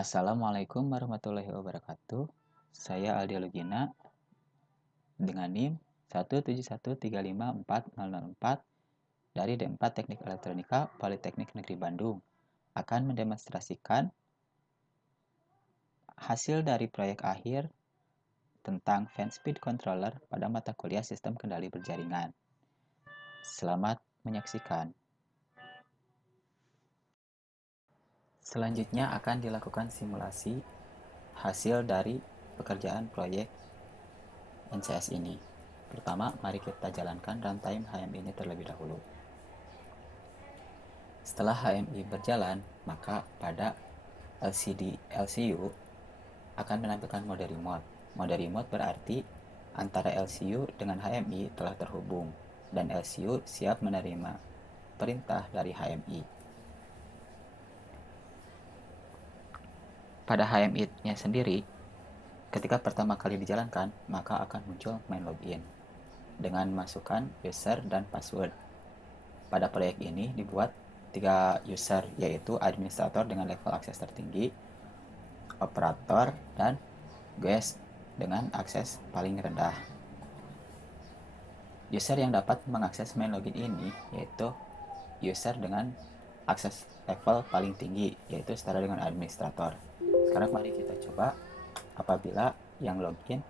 Assalamualaikum warahmatullahi wabarakatuh. Saya Aldi Lugina dengan NIM 171354004 dari D4 Teknik Elektronika Politeknik Negeri Bandung akan mendemonstrasikan hasil dari proyek akhir tentang fan speed controller pada mata kuliah Sistem Kendali Berjaringan. Selamat menyaksikan. Selanjutnya akan dilakukan simulasi hasil dari pekerjaan proyek NCS ini. Pertama, mari kita jalankan runtime HMI ini terlebih dahulu. Setelah HMI berjalan, maka pada LCU akan menampilkan mode remote. Mode remote berarti antara LCU dengan HMI telah terhubung dan LCU siap menerima perintah dari HMI. Pada HMI-nya sendiri, ketika pertama kali dijalankan, maka akan muncul main login dengan masukkan user dan password. Pada proyek ini dibuat 3 user, yaitu administrator dengan level akses tertinggi, operator, dan guest dengan akses paling rendah. User yang dapat mengakses main login ini yaitu user dengan akses level paling tinggi, yaitu setara dengan administrator. Sekarang mari kita coba apabila yang login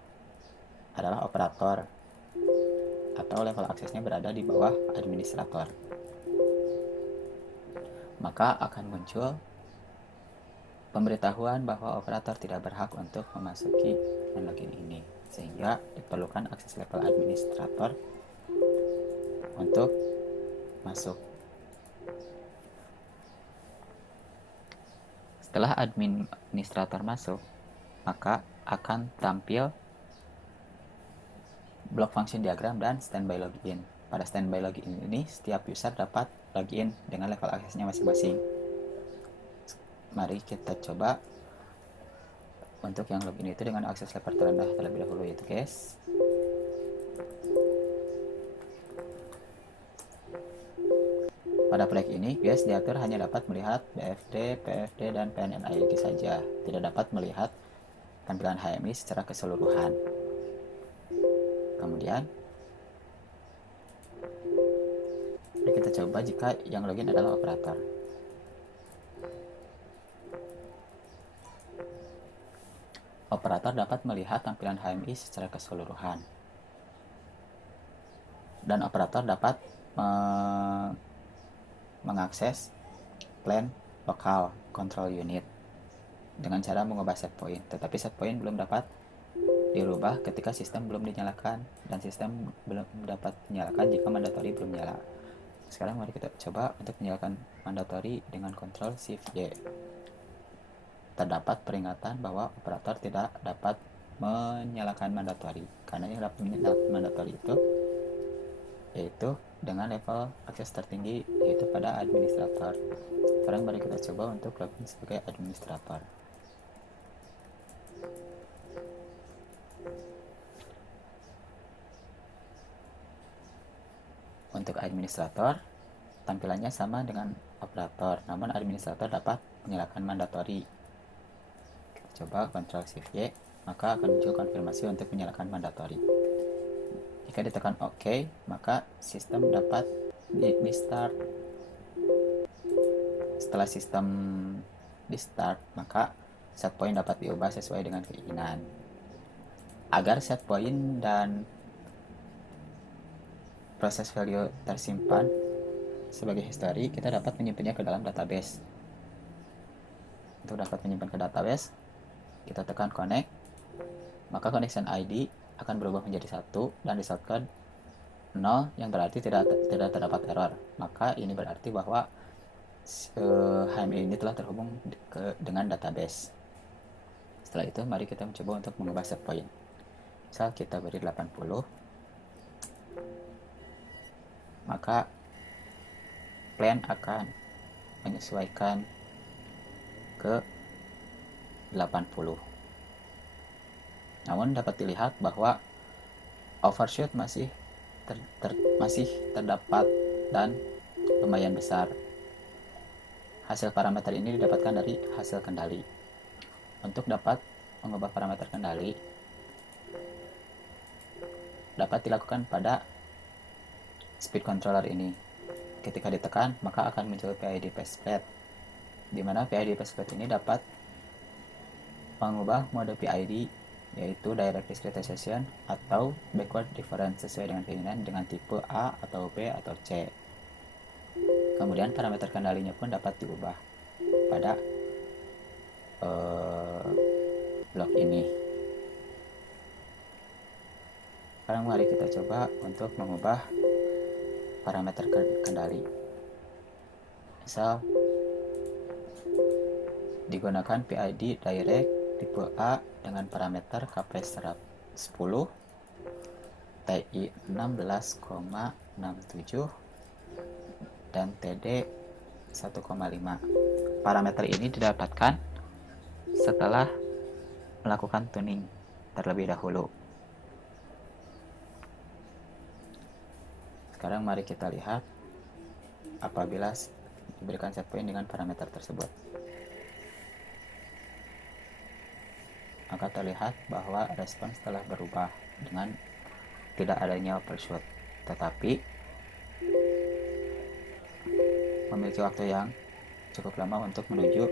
adalah operator atau level aksesnya berada di bawah administrator. Maka akan muncul pemberitahuan bahwa operator tidak berhak untuk memasuki main login ini, sehingga diperlukan akses level administrator untuk masuk. Setelah administrator masuk, maka akan tampil blok function diagram dan standby login. Pada standby login ini, setiap user dapat login dengan level aksesnya masing-masing. Mari kita coba untuk yang login itu dengan akses level terendah terlebih dahulu, yaitu guys. Pada proyek ini, guys diatur hanya dapat melihat BFD, PFD, dan PNNID saja, tidak dapat melihat tampilan HMI secara keseluruhan. Kemudian, mari kita coba jika yang login adalah operator. Operator dapat melihat tampilan HMI secara keseluruhan. Dan operator dapat mengakses plan lokal control unit dengan cara mengubah set point. Tetapi set point belum dapat dirubah ketika sistem belum dinyalakan, dan sistem belum dapat dinyalakan jika mandatory belum nyala. Sekarang mari kita coba untuk menyalakan mandatory dengan Ctrl Shift Y. Terdapat peringatan bahwa operator tidak dapat menyalakan mandatory, karena yang dapat menyalakan mandatory itu yaitu dengan level akses tertinggi, yaitu pada administrator. Sekarang mari kita coba untuk login sebagai administrator. Untuk administrator, tampilannya sama dengan operator, namun administrator dapat menyalakan mandatory. Kita coba Ctrl Shift Y, maka akan muncul konfirmasi untuk menyalakan mandatory. Jika ditekan OK, maka sistem dapat di start. Setelah sistem di start, maka set point dapat diubah sesuai dengan keinginan. Agar set point dan proses value tersimpan sebagai history, kita dapat menyimpannya ke dalam database. Untuk dapat menyimpan ke database, kita tekan connect, maka connection ID akan berubah menjadi 1 dan result code 0, yang berarti tidak terdapat error. Maka ini berarti bahwa HMI ini telah terhubung dengan database. Setelah itu mari kita mencoba untuk mengubah set point. Misal kita beri 80, maka plan akan menyesuaikan ke 80. Namun dapat dilihat bahwa overshoot masih terdapat dan lumayan besar. Hasil parameter ini didapatkan dari hasil kendali. Untuk dapat mengubah parameter kendali dapat dilakukan pada speed controller ini. Ketika ditekan, maka akan muncul PID faceplate, di mana PID faceplate ini dapat mengubah mode PID, yaitu direct discretization atau backward difference sesuai dengan keinginan dengan tipe A atau B atau C. Kemudian parameter kendalinya pun dapat diubah pada blok ini. Sekarang mari kita coba untuk mengubah parameter kendali. Misal digunakan PID direct tipe A dengan parameter KP10, TI 16,67 dan TD 1,5. Parameter ini didapatkan setelah melakukan tuning terlebih dahulu. Sekarang mari kita lihat apabila diberikan set point dengan parameter tersebut. Maka terlihat bahwa respons telah berubah dengan tidak adanya overshoot, tetapi memiliki waktu yang cukup lama untuk menuju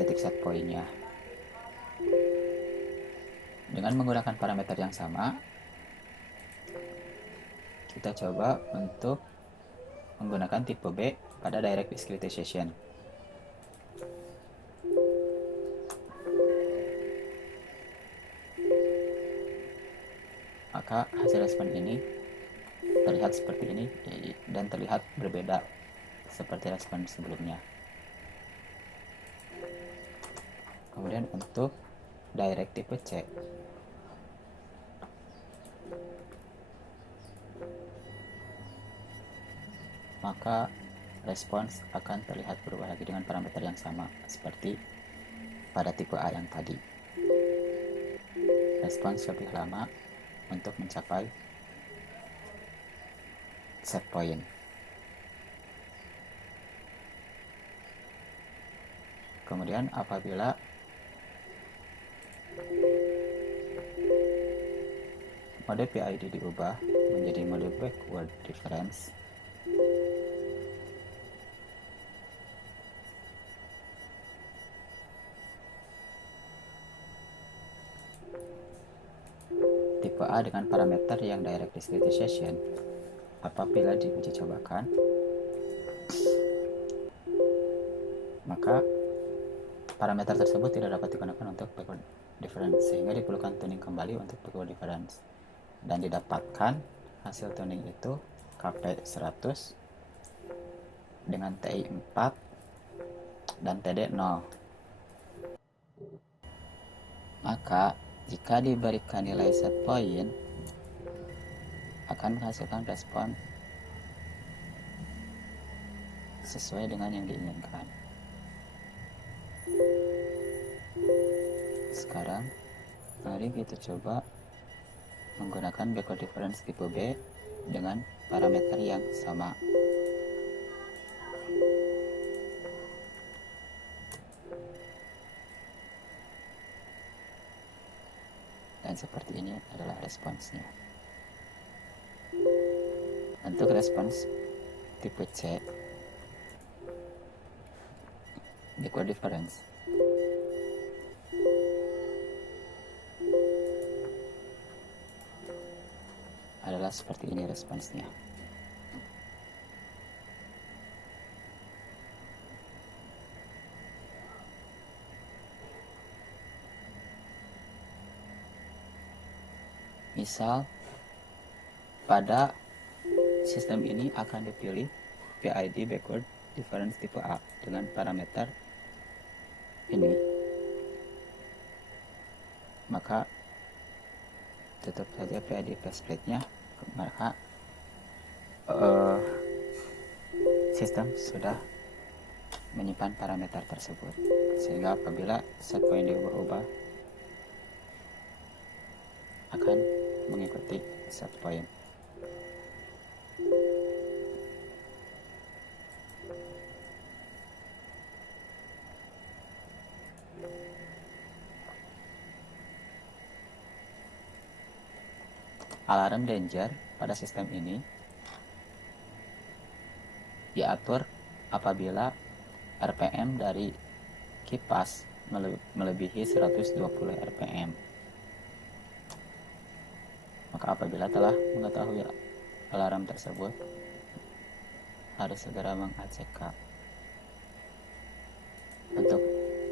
titik set pointnya. Dengan menggunakan parameter yang sama, kita coba untuk menggunakan tipe B pada direct discretization. Maka hasil respon ini terlihat seperti ini dan terlihat berbeda seperti respon sebelumnya. Kemudian untuk direct tipe C, maka respons akan terlihat berubah lagi dengan parameter yang sama seperti pada tipe A yang tadi. Respons lebih lama untuk mencapai set point. Kemudian apabila mode PID diubah menjadi mode backward difference, tipe A dengan parameter yang direct discretization, apabila diuji cobakan, maka parameter tersebut tidak dapat digunakan untuk backward difference, sehingga diperlukan tuning kembali untuk backward difference, dan didapatkan hasil tuning itu KP100 dengan TI 4 dan TD 0. Maka jika diberikan nilai set point, akan menghasilkan respon sesuai dengan yang diinginkan. Sekarang mari kita coba menggunakan backward difference tipe B dengan parameter yang sama. Dan seperti ini adalah responsnya. Untuk respons tipe C, backward difference, adalah seperti ini responsnya. Misal pada sistem ini akan dipilih PID backward difference tipe A dengan parameter ini, maka tutup saja PID faceplate-nya, maka sistem sudah menyimpan parameter tersebut, sehingga apabila set point diubah akan mengikuti set point. Alarm danger pada sistem ini diatur apabila RPM dari kipas melebihi 120 RPM. Maka apabila telah mengetahui alarm tersebut, harus segera meng-ACK.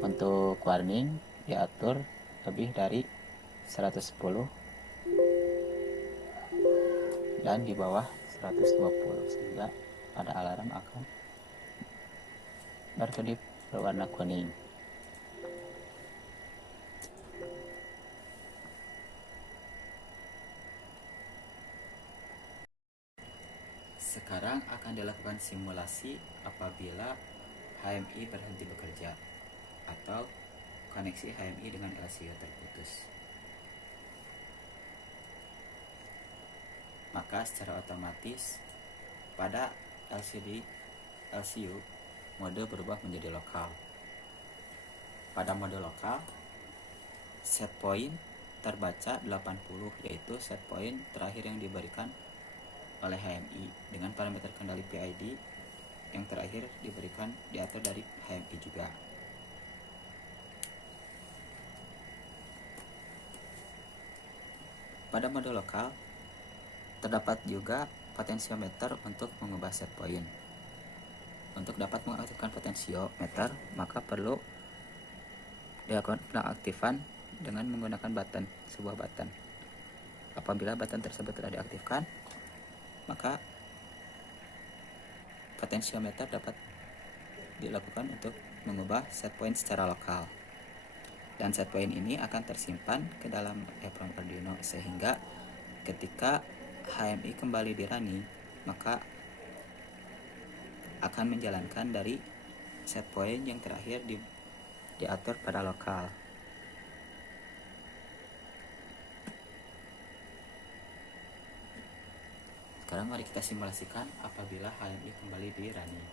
Untuk warning diatur lebih dari 110 dan di bawah 120, sehingga pada alarm akan berkedip berwarna kuning. Sekarang akan dilakukan simulasi apabila HMI berhenti bekerja atau koneksi HMI dengan LCU terputus. Maka secara otomatis pada LCU mode berubah menjadi lokal. Pada mode lokal, set point terbaca 80, yaitu set point terakhir yang diberikan oleh HMI dengan parameter kendali PID yang terakhir diberikan diatur dari HMI juga. Pada mode lokal terdapat juga potensiometer untuk mengubah set point. Untuk dapat mengaktifkan potensiometer, maka perlu dilakukan penonaktifan dengan menggunakan sebuah button. Apabila button tersebut telah diaktifkan, maka potensiometer dapat dilakukan untuk mengubah set point secara lokal. Dan set point ini akan tersimpan ke dalam EEPROM Arduino, sehingga ketika HMI kembali di running, maka akan menjalankan dari set point yang terakhir diatur pada lokal. Sekarang mari kita simulasikan apabila HMI kembali di running.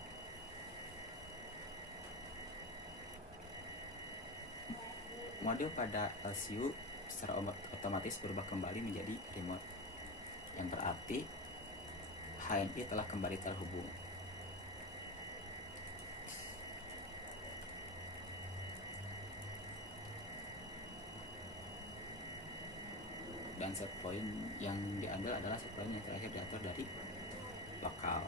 Mode pada LCU secara otomatis berubah kembali menjadi remote, yang berarti HMI telah kembali terhubung. Dan set point yang diambil adalah set point yang terakhir diatur dari lokal.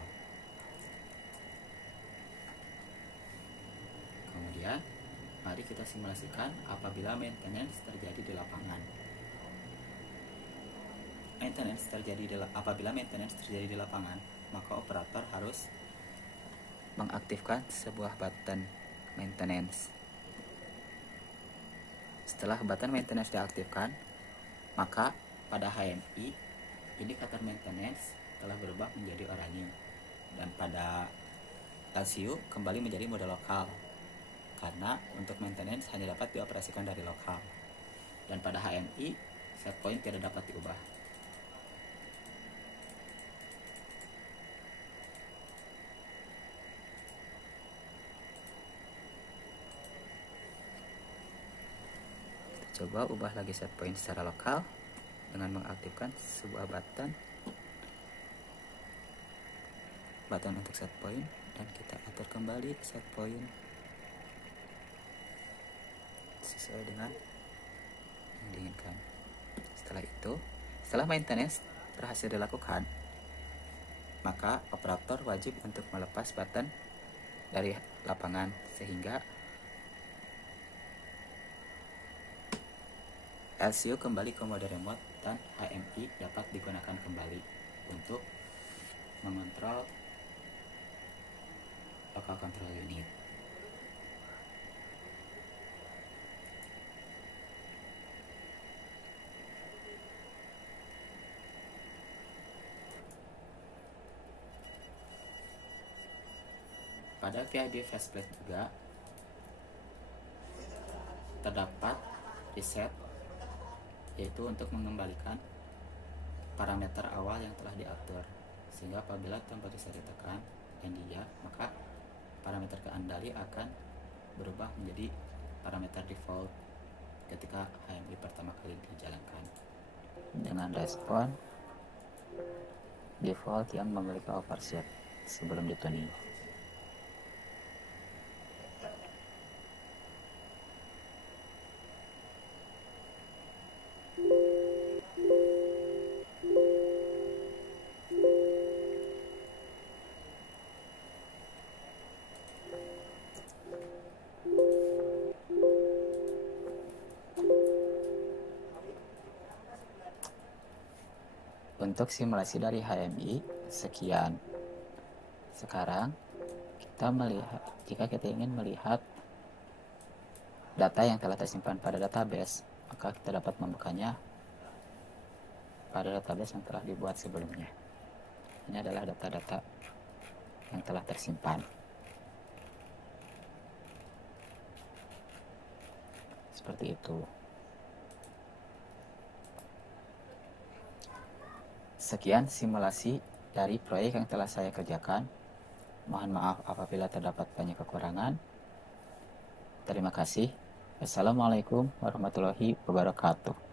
Kemudian mari kita simulasikan apabila maintenance terjadi di lapangan. Apabila maintenance terjadi di lapangan, maka operator harus mengaktifkan sebuah button maintenance. Setelah button maintenance diaktifkan, maka pada HMI indikator maintenance telah berubah menjadi oranye, dan pada LCU kembali menjadi mode lokal karena untuk maintenance hanya dapat dioperasikan dari lokal. Dan pada HMI set point tidak dapat diubah. Kita coba ubah lagi set point secara lokal dengan mengaktifkan sebuah button untuk set point, dan kita atur kembali set point sesuai dengan yang diinginkan. Setelah maintenance berhasil dilakukan, maka operator wajib untuk melepas button dari lapangan sehingga LCU kembali ke mode remote dan HMI dapat digunakan kembali untuk mengontrol local control unit. Pada PID faceplate juga terdapat reset, yaitu untuk mengembalikan parameter awal yang telah diatur, sehingga apabila tombol reset ditekan dan dia, maka parameter kendali akan berubah menjadi parameter default ketika HMI pertama kali dijalankan dengan respon default yang memiliki overshoot sebelum dituning. Untuk simulasi dari HMI sekian. Sekarang kita melihat, jika kita ingin melihat data yang telah tersimpan pada database, maka kita dapat membukanya pada database yang telah dibuat sebelumnya. Ini adalah data-data yang telah tersimpan. Seperti itu. Sekian simulasi dari proyek yang telah saya kerjakan. Mohon maaf apabila terdapat banyak kekurangan. Terima kasih. Assalamualaikum warahmatullahi wabarakatuh.